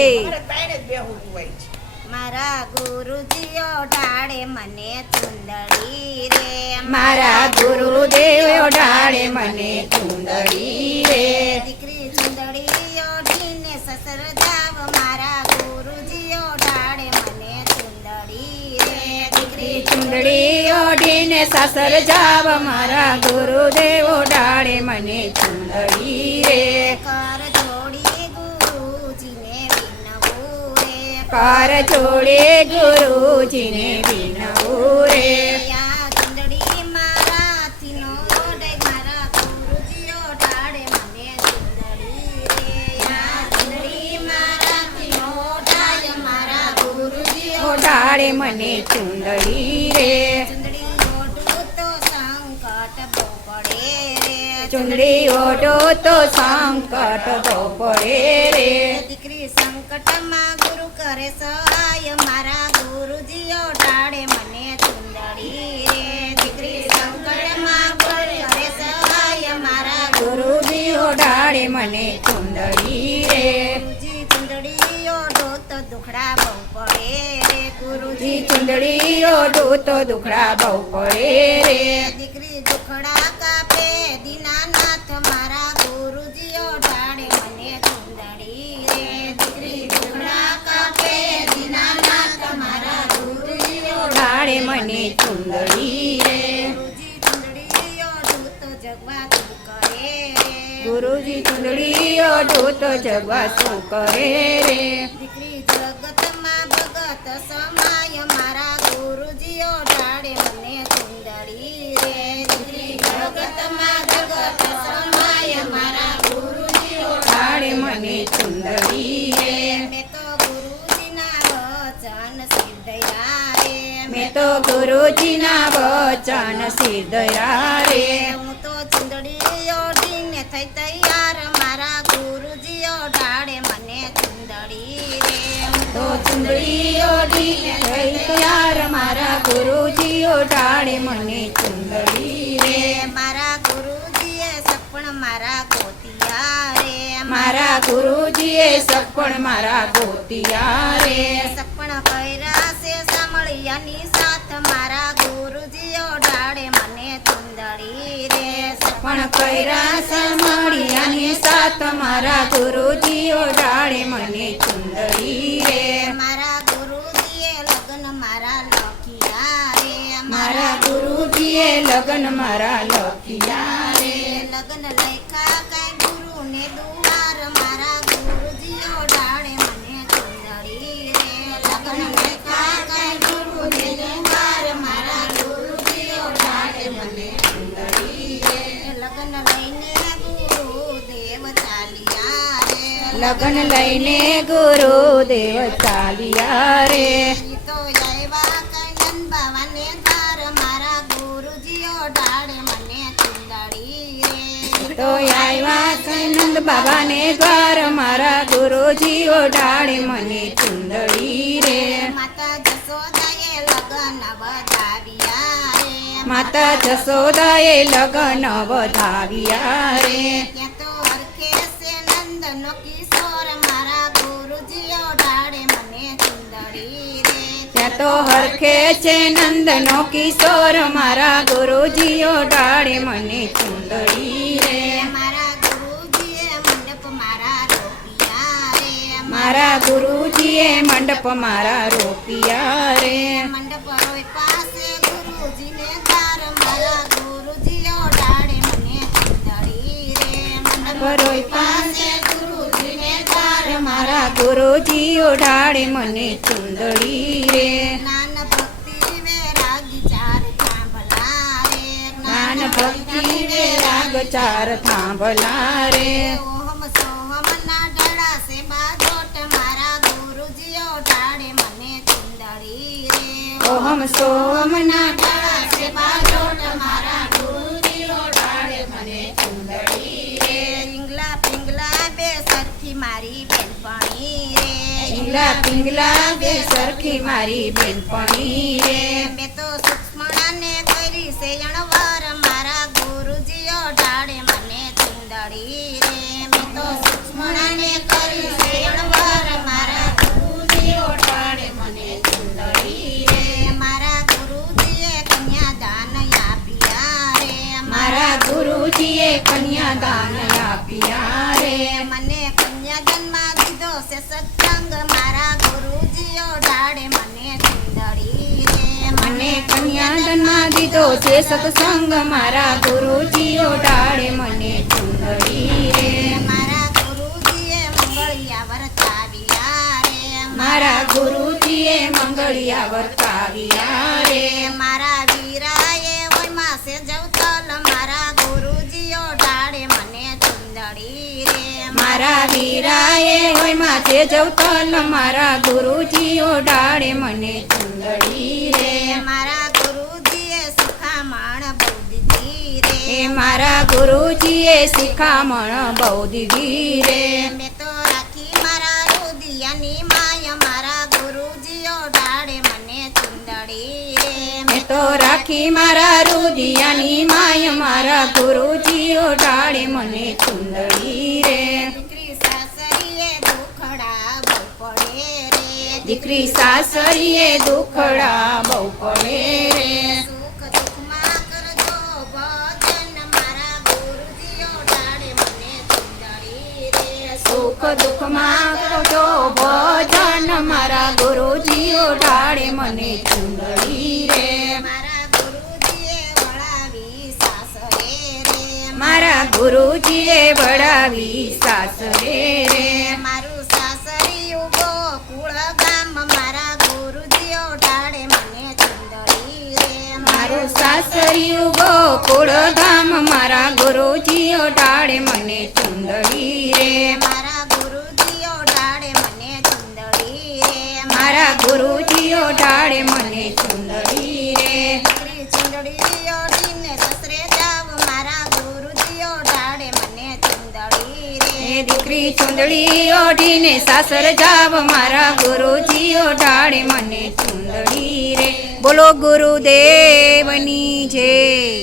મારે ગુરુજીઓ ઢાળે મને ચુંદડી રે. મારા ગુરુદેવ ઢાળે મને ચુંદડી રે. દીકરી ચુંદડી ઓઢીને સસર જાવ મારા ગુરુજીઓ ઢાળે મને ચુંદડી રે. દીકરી ચુંદડી ઢીને સસર જાવ મારા ગુરુદેવ ઢાળે મને ચુંદડી રે. કર છોડે ગુરુજીને વિનવું રે ઢાળે મને ચુંદડી રે. ચુંદડી મારાથી મારા ગુરુજીઓ ઢાળે મને ચુંદડી રે. ચુંદડી ઓઢો તો સંકટ બહુ પડે રે. ચુંદડી ઓઢો તો સંકટ તો પડે રે. દીકરી સંકટમાં કરે સહાય. મારા ગુરુજીઓ ટાળે મને ચુંદડી રે. દીકરી સંકટમાં કરે સહાય. મારા ગુરુજીઓ ટાળે મને ચુંદડી રે. ગુરુજી દુખડા બહુ પડે રે. ગુરુજી ચુંદડીઓ ચુંદડી દુખડા બહુ પડે દીકરી દુખડા કાપે. દીનાનાથ મારા ગુરુજીઓ ઢાળે મને ચુંદડી રે. ગુરુજી ચુંદડી ઓઢું તો જગવા તું કરે રે ગુરુજી ચુંદડી ઓઢો તો જગવા શું કરે રે? દીકરી જગતમાં ભગત સમાય, મારા ગુરુજીઓ ઢાળે મેં તો ગુરુજીના વચન સિદ્ધયા રે હું તો ચુંદડી ઓઢીને થઈ તૈયાર મારા ગુરુજીઓ ઢાળે મને ચુંદડી રે. હું તો ચુંદડી ઓઢીને થઈ તૈયાર મારા ગુરુજીઓ ઢાળે મને ચુંદડી રે. મારા ગુરુજીએ સપણ મારા ગોતિયા રે. મારા ગુરુજીએ સપણ મારા ગોતિયા રે. સપણ કર્યા છે સાથ મારા ગુરુજીઓ ઢાળે મને ચુંદડી રે પણ કૈરા સાંભળ્યાની સાથ મારા ગુરુજીઓ ઢાળે મને ચુંદડી રે મારા ગુરુજીએ લગ્ન મારા લખિયા રે. મારા ગુરુજીએ લગ્ન મારા લખ્યા લગ્ન લઈને ગુરુદેવ ચાલ્યા રે. તો આવ્યા કઈ નંદબાવાને ઘર મારા ગુરુજીઓ ઢાળે મને ચુંદડી રે. તો આવ્યા બાબાને દ્વાર મારા ગુરુજીઓ ઢાળે મને ચુંદડી રે. માતા જસોદાએ લગન વધાવ્યા રે. માતા જસોદાએ લગ્ન વધાવ્યા રે. ત્યાં તો હરખે છે નંદનો કિશોર મારા ગુરુજીઓ ડાળે મને ચુંદડી રે. મારા ગુરુજીએ મંડપ મારા રોપિયા રે. મારા ગુરુજીએ મંડપ મારા રોપિયા રે. મંડપ રોય પાસે ગુરુજીને તાર મારા ગુરુજીઓ ડાળે મને ચુંદડી રે. મંડપ રોય પાસે મારા ગુરુજી ઢાળે મને ચુંદડી રે. જ્ઞાન ભક્તિ વૈરાગી ચાર થાંભલા રે જ્ઞાન ભક્તિ રાગ ચાર થાંભલા રે ઓહમ સોહમ ના ઢળા સે બાજોટ મારા ગુરુજી ઢાળે મને ચુંદડી રે. ઓહમ સોમ ના પિંગલા પિંગલા બે સરખી મારી બેનપણી રે. મેં તો સુક્ષ્મણાને કરી છે અણવર મારા ગુરુજીઓ ઢાળે મને ચુંદડી રે. મેં તો સુક્ષ્મણાને કરી છે અણવર મારા ગુરુજીઓ ઢાળે મને ચુંદડી રે. મારા ગુરુજીએ કન્યાદાન આપ્યા રે. મારા ગુરુજીએ કન્યાદાન મારા ગુરુજીઓ મને ચુંદડી રે. મને કન્યાદાનમાં દીધો છે સત્સંગ. મારા ગુરુજીઓ ડાળે મને ચુંદડી રે. મારા ગુરુજીએ મંગળિયા વર્તાવ્યા રે. મારા ગુરુજીએ મંગળિયા વર્તાવ્યા રે. મારા મારા વીરાએ હોય માથે જવતલ મારા ગુરુજીઓ ડાળે મને ચુંદડી રે. મારા ગુરુજીએ શિખામણ બહુ દીધી રે મારા ગુરુજીએ શિખામણ બહુ દીધી રે. મેં તો રાખી મારા રુદિયાની માય મારા ગુરુજીઓ ઢાળે મને ચુંદડી રે. મેં તો રાખી મારા રુદિયાની માય મારા ગુરુજીઓ ડાળે મને ચુંદડી પડે રે દીકરી સાસરીએ દુખડા બહુ પડે રે. સુખ દુઃખમાં કરજો ભજન મારા ગુરુજીઓ ઢાળે મને ચુંદડી રે. સુખ દુઃખમાં કરજો ભજન મારા ગુરુજીઓ ડાળે મને ચુંદડી રે. મારા ગુરુજીએ વળાવી સાસરે રે. મારા ગુરુજીએ વળાવી સાસરે રે. સાસરિયું ગોકુળ ધામ મારા ગુરુજીઓ ડાળે મને ચુંદડી રે. મારા ગુરુજીઓ ઢાળે મને ચુંદડી રે. મારા ગુરુજીઓ ડાળે મને ચુંદડી રે. દીકરી ચુંદડી ઓઢીને સસરે જાવ મારા ગુરુજી ઢાળે મને ચુંદડી રે. દીકરી ચુંદડી ઓઢીને સાસર જાવ મારા ગુરુજીઓ ડાળે મને બોલો ગુરુદેવની જય.